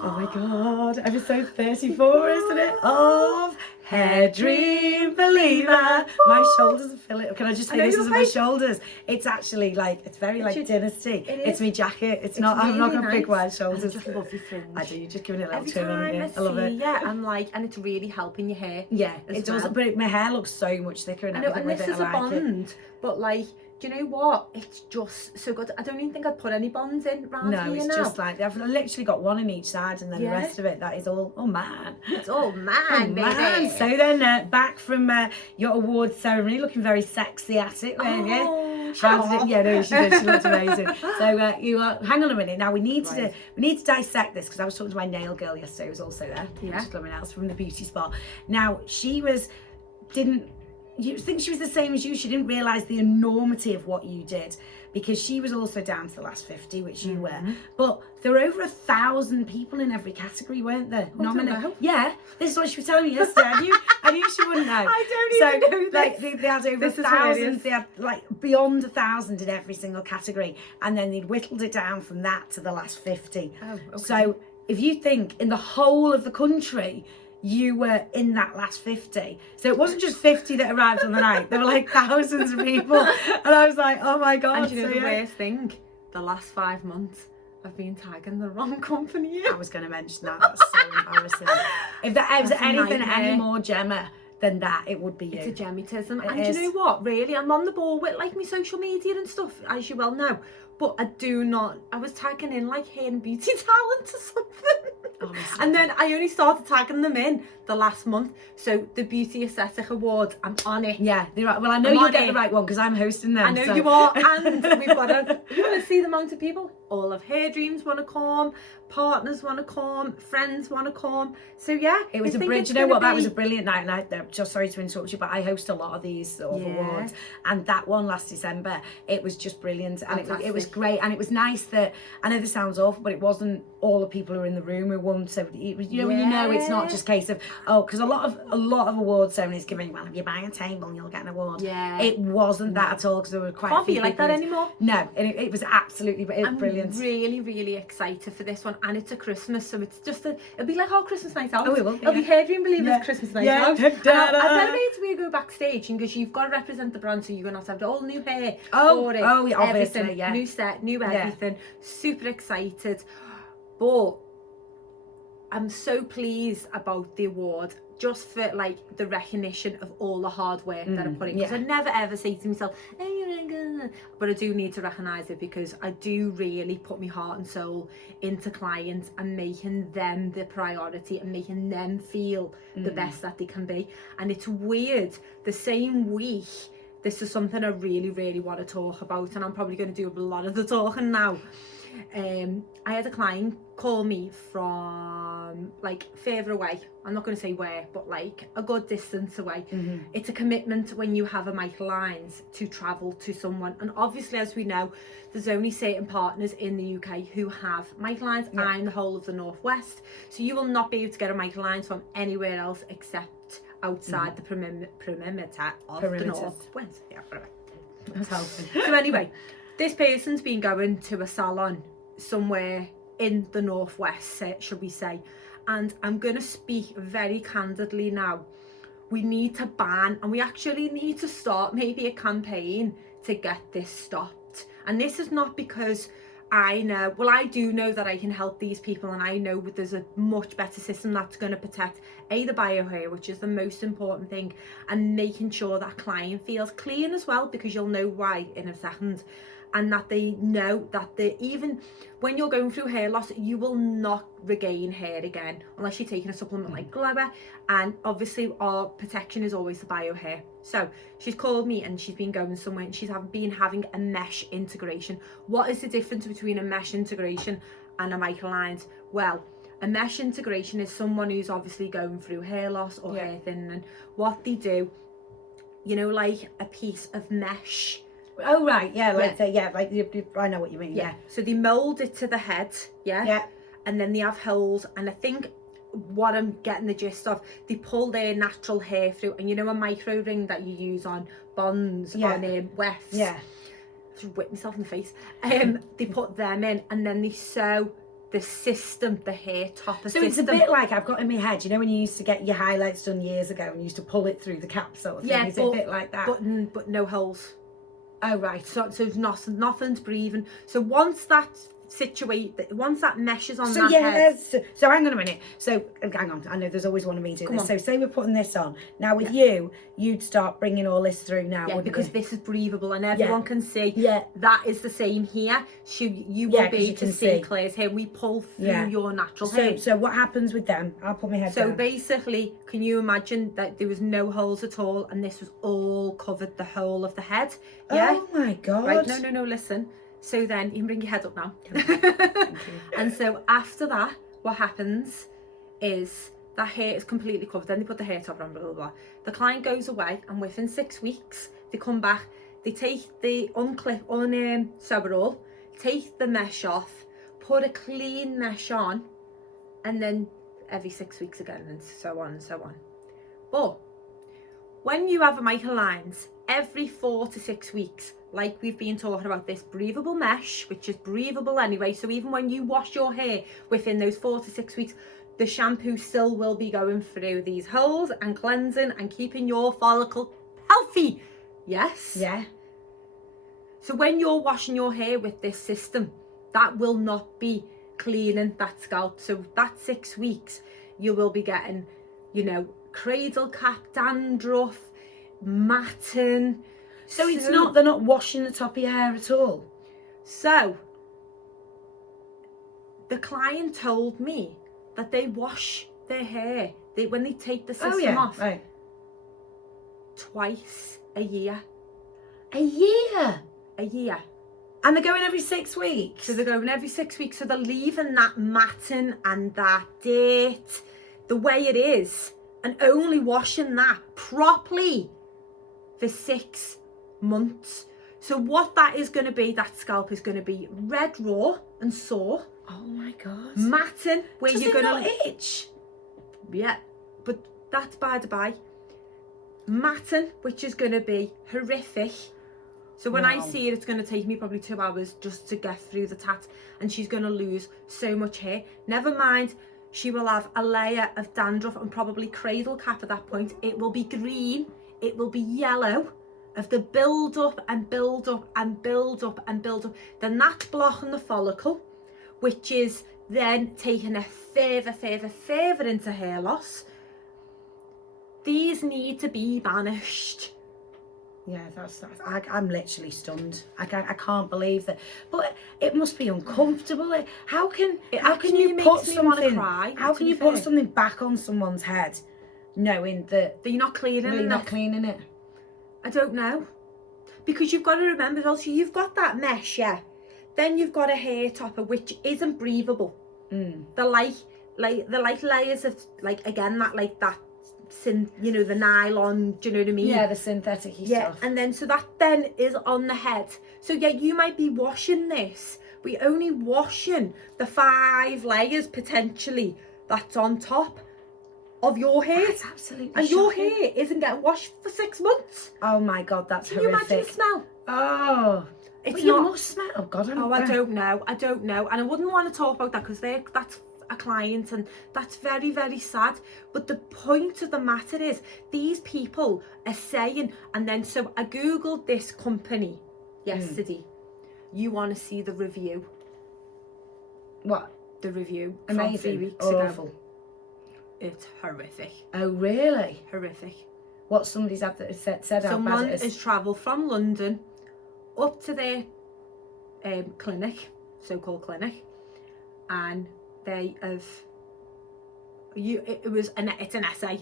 Oh my God, episode 34, isn't it? Of Hairdream Believer. My shoulders are filling. Can I just say this is my shoulders? It's actually like, it's very like dynasty. It's my jacket. It's not, really I've not got nice. big wide shoulders. And I just love your fringe. I do, you're just giving it a little Every turn on time it. I love it. Yeah, I'm like, and it's really helping your hair. Yeah, it does, well. but my hair looks so much thicker and I know, everything and with this it. is a bond, but like, do you know what? It's just so good. I don't even think I'd put any bonds in round No, here it's now. just like, I've literally got one in each side, and then the rest of it, that is all, oh man. It's all mine, baby. Man. So then back from your award ceremony, looking very sexy at it, weren't you? Oh, Yeah, no, she did. She looked amazing. So you hang on a minute. Now we need to dissect this, because I was talking to my nail girl yesterday, who was also there. Yeah. Just loving else from the beauty spot. Now you think she was the same as you. She didn't realise the enormity of what you did, because she was also down to the last 50, which you were. But there were over 1,000 people in every category, weren't there? Nominated. Yeah, this is what she was telling me yesterday. I knew she wouldn't know. I don't even know this. Like, they had over 1,000. They had like beyond 1,000 in every single category, and then they'd whittled it down from that to the last 50. Oh, okay. So if you think in the whole of the country, you were in that last 50. So it wasn't just 50 that arrived on the night. There were like thousands of people. And I was like, oh my God. And you know the worst thing? The last 5 months, I've been tagging the wrong company. I was going to mention that. That's so embarrassing. If there was anything any more Jemma than that, it would be you. It's a Gemmitism. And do you know what? Really, I'm on the ball with like my social media and stuff, as you well know. But I was tagging in like hair and beauty talent or something. Honestly. And then I only started tagging them in the last month. So the Beauty Aesthetic Awards, I'm on it. Yeah, well, I know you'll get the right one, because I'm hosting them. I know you are. And we've got you want to see the amount of people? All of Hairdreams want to come, partners want to come, friends want to come. So yeah, it was a bridge. You know what? That was a brilliant night. And I'm just sorry to interrupt you, but I host a lot of these sort of awards, and that one last December, it was just brilliant, and it was great, and it was nice that, I know this sounds awful, but it wasn't all the people who were in the room who won. So it was, you know, when you know it's not just a case of, oh, because a lot of award ceremonies giving, well, if you buy a table you'll get an award. Yeah, it wasn't that at all, because there were quite a few be like that anymore. No, it was absolutely brilliant. I'm really excited for this one, and it's a Christmas, so it's just it'll be like our Christmas night out. Oh, it will. It'll be Hairdream Believer's Christmas night out. I better wait till we go backstage, because you've got to represent the brand, so you're gonna have to have all new hair for it. Oh, yeah, obviously, everything, new set, new everything. Super excited, but I'm so pleased about the award, just for like the recognition of all the hard work that I put in. Because I never ever say to myself, but I do need to recognise it, because I do really put my heart and soul into clients and making them the priority and making them feel the best that they can be. And it's weird, the same week, this is something I really want to talk about, and I'm probably going to do a lot of the talking now. I had a client call me from like further away. I'm not going to say where, but like a good distance away. It's a commitment when you have a MicroLines to travel to someone, and obviously, as we know, there's only certain partners in the UK who have MicroLines. I'm the whole of the Northwest, so you will not be able to get a MicroLines from anywhere else except outside the perimeter of the Northwest. Yeah, whatever. So anyway, this person's been going to a salon somewhere in the Northwest, should we say, and I'm going to speak very candidly now. We need to ban, and we actually need to start maybe a campaign to get this stopped. And this is not because I do know that I can help these people, and I know there's a much better system that's going to protect the bio hair, which is the most important thing, and making sure that client feels clean as well, because you'll know why in a second. And that they know that even when you're going through hair loss, you will not regain hair again unless you're taking a supplement like Glower. And obviously our protection is always the bio hair. So she's called me, and she's been going somewhere, and she's been having a mesh integration. What is the difference between a mesh integration and a MicroLines? Well, a mesh integration is someone who's obviously going through hair loss or hair thinning, and what they do, you know, like a piece of mesh. Oh right, I know what you mean. Yeah. So they mould it to the head, and then they have holes, and I think what I'm getting the gist of, they pull their natural hair through, and you know a micro ring that you use on bonds, on wefts. I should whip myself in the face. They put them in, and then they sew the system, the hair topper so system. It's a bit like I've got in my head, you know, when you used to get your highlights done years ago and you used to pull it through the cap sort of thing. Is it a bit like that? But no holes. Oh, right. So nothing's breathing. So once that meshes on that head. So hang on a minute. So hang on. I know there's always one of me doing this. So say we're putting this on. Now with you'd start bringing all this through now, yeah, because this is breathable and everyone can see. Yeah. That is the same here. So you will be able to see Claire's hair. We pull through your natural hair. So what happens with them? I'll put my head down. So basically, can you imagine that there was no holes at all and this was all covered the whole of the head? Yeah. Oh my God. Right, no, listen. So then you can bring your head up now. And so after that, what happens is that hair is completely covered. Then they put the hair topper on, blah, blah, blah. The client goes away and within 6 weeks, they come back, they take the sew it all, take the mesh off, put a clean mesh on, and then every 6 weeks again, and so on and so on. But when you have a MicroLines, every 4 to 6 weeks, like we've been talking about, this breathable mesh, which is breathable anyway, so even when you wash your hair within those 4 to 6 weeks, the shampoo still will be going through these holes and cleansing and keeping your follicle healthy. Yes? Yeah. So when you're washing your hair with this system, that will not be cleaning that scalp. So that 6 weeks, you will be getting, you know, cradle cap dandruff, matting. So it's not, they're not washing the top of your hair at all? So the client told me that they wash their hair, when they take the system off, twice a year. A year? A year. And they're going every 6 weeks? So they're going every 6 weeks. So they're leaving that matting and that dirt the way it is and only washing that properly for 6 months. So what that is going to be, that scalp is going to be red raw and sore. Oh my God. Matting, where Does you're it going not itch? Yeah, but that's by the by. Matting, which is going to be horrific. So when I see it, it's going to take me probably 2 hours just to get through the tat, and she's going to lose so much hair. Never mind, she will have a layer of dandruff and probably cradle cap at that point. It will be green, it will be yellow, of the build up and build up and build up and build up. Then that's blocking the follicle, which is then taking a further into hair loss. These need to be banished. Yeah, I'm literally stunned. I can't believe that. But it must be uncomfortable. How can you put something? How can you put something back on someone's head, knowing that you're not cleaning it? You're not cleaning it. I don't know, because you've got to remember also you've got that mesh, then you've got a hair topper which isn't breathable. The like layers of again that you know, the nylon, do you know what I mean? Yeah, the synthetic stuff. And then so that then is on the head. So yeah, you might be washing this, but you're only washing the 5 layers potentially that's on top of your hair. That's absolutely and shocking. your hair isn't getting washed for 6 months. Oh my God, that's Can horrific. you imagine the smell? Oh, it's you must smell. Oh God, I don't know, and I wouldn't want to talk about that because that's a client and that's very, very sad. But the point of the matter is these people are saying, and then so I googled this company yesterday. You want to see the review? What? The review? Amazing. From 3 weeks Awful. ago. It's horrific. Oh really? Horrific. What somebody's said Someone how bad it is. has travelled from London up to their clinic, so-called clinic, and they have it's an essay.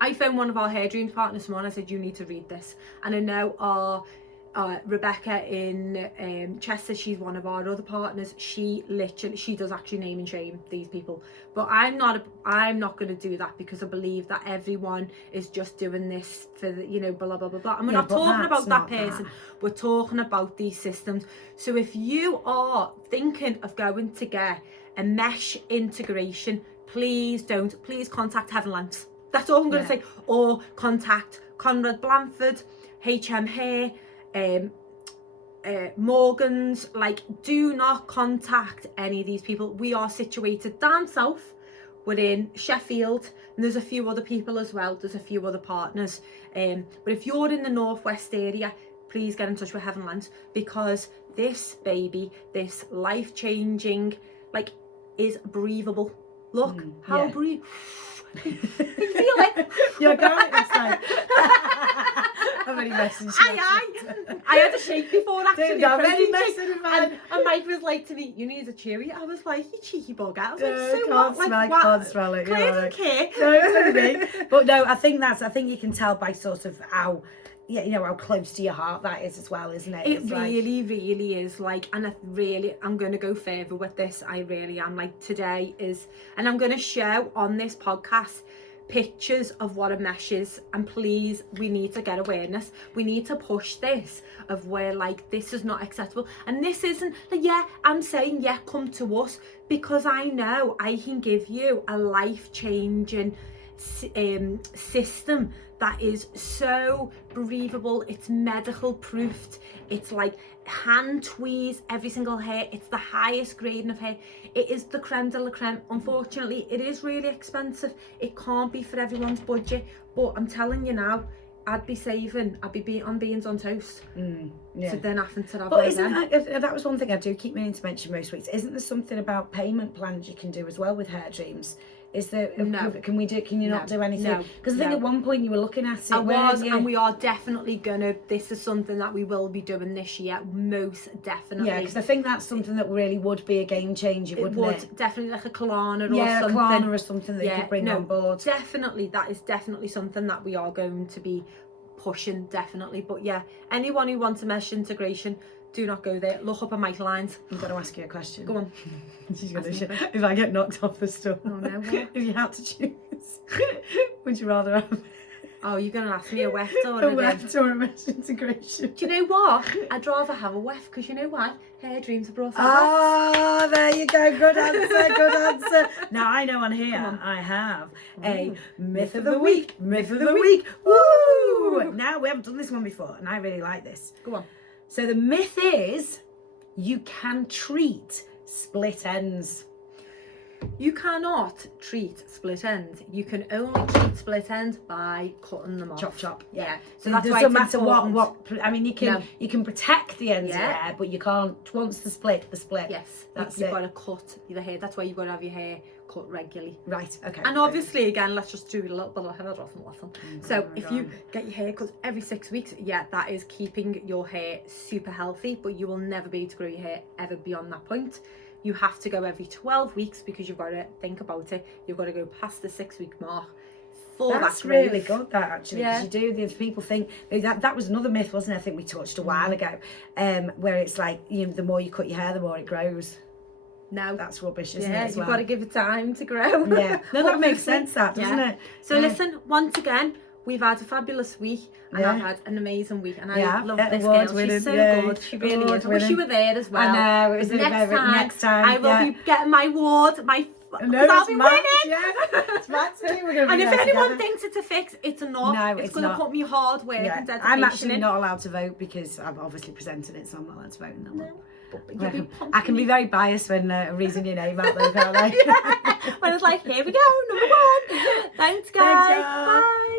I phoned one of our Hairdreams partners and I said, you need to read this. And I know our Rebecca in Chester, she's one of our other partners. She does actually name and shame these people, but I'm not going to do that because I believe that everyone is just doing this for the, you know, blah blah blah blah. And we're not talking about that person. We're talking about these systems. So if you are thinking of going to get a mesh integration, please contact Heaven Lengths. That's all I'm going to say. Or contact Conrad Blanford, HM Hair, Morgans, like, do not contact any of these people. We are situated down south. We're in Sheffield, and there's a few other people as well. There's a few other partners. But if you're in the northwest area, please get in touch with Heaven Lengths, because this baby, this life-changing, like, is breathable. Look how breathe. Can you feel it? You're got it this time. I'm very messing. I had a shake before, actually. Dude, I'm very messing about. And Mike was like to me, "You need a cheery." I was like, "You cheeky bugger." I was like, "So can't what?" smell, Like, what? can't smell it. Claire didn't care. No, it's me. But no, I think you can tell by sort of how, how close to your heart that is as well, isn't it? It really is, like, and I'm going to go further with this. I really am. Like, today is, and I'm going to show on this podcast pictures of what a mesh is, and please, we need to get awareness. We need to push this of where, like, this is not acceptable, and this isn't, like, I'm saying, come to us, because I know I can give you a life-changing system that is so breathable. It's medical proofed. It's like hand tweeze every single hair. It's the highest grading of hair. It is the creme de la creme. Unfortunately, it is really expensive. It can't be for everyone's budget, but I'm telling you now, I'd be on beans on toast. So then having to have. But isn't that was one thing I do keep meaning to mention most weeks? Isn't there something about payment plans you can do as well with Hairdreams? Is there? No. Can you not do anything? Because I think at one point you were looking at it. And we are definitely gonna. This is something that we will be doing this year, most definitely. Yeah, because I think that's something that really would be a game changer, wouldn't it? Definitely, like a Klarna or something. Yeah, a Klarna or something that you could bring on board. Definitely, that is definitely something that we are going to be pushing, definitely. But yeah, anyone who wants a mesh integration, do not go there. Look up at MicroLines. I'm going to ask you a question. Go on. She's going to if I get knocked off the stool. Oh no. What? If you had to choose, would you rather have? Oh, you're going to ask me a weft or a weft or a mesh integration? Do you know what? I'd rather have a weft, because you know why? Hairdreams are brought out. Oh, there you go. Good answer. Good answer. Now I know on here I have a myth of the week. Myth of the week. Woo! Now we haven't done this one before, and I really like this. Go on. So the myth is you can treat split ends. You cannot treat split ends. You can only treat split ends by cutting them off. Chop. Yeah. So that's why it doesn't matter what. I mean, you can protect the ends of your hair, but you can't. Once the split. Yes. That's you've got to cut the hair. That's why you've got to have your hair cut regularly. Right. Okay. And obviously, again, let's just do a little bit of hairdressing lesson. So if you get your hair cut every 6 weeks, that is keeping your hair super healthy, but you will never be able to grow your hair ever beyond that point. You have to go every 12 weeks, because you've got to think about it. You've got to go past the 6 week mark. That's really good, that, actually, because you do. These people think that was another myth, wasn't it? I think we touched a while ago, where it's like, the more you cut your hair, the more it grows. No, that's rubbish, isn't it? As you've got to give it time to grow. Yeah, no, that makes sense, that, doesn't it? So listen, once again, we've had a fabulous week, and I've had an amazing week, and I love this girl. She's so good. She really is. I wish you were there as well. I know. Next time I will be getting my award. No, I'll be winning. It's Matt's thing. We're gonna and if anyone thinks it's a fix, it's not. No, it's going to put me hard work and dedication. I'm actually not allowed to vote, because I'm obviously presenting it, so I'm not allowed to vote in that one. I can be very biased when reading your name out there, can't I? When it's like, here we go, number 1. Thanks, guys. Bye.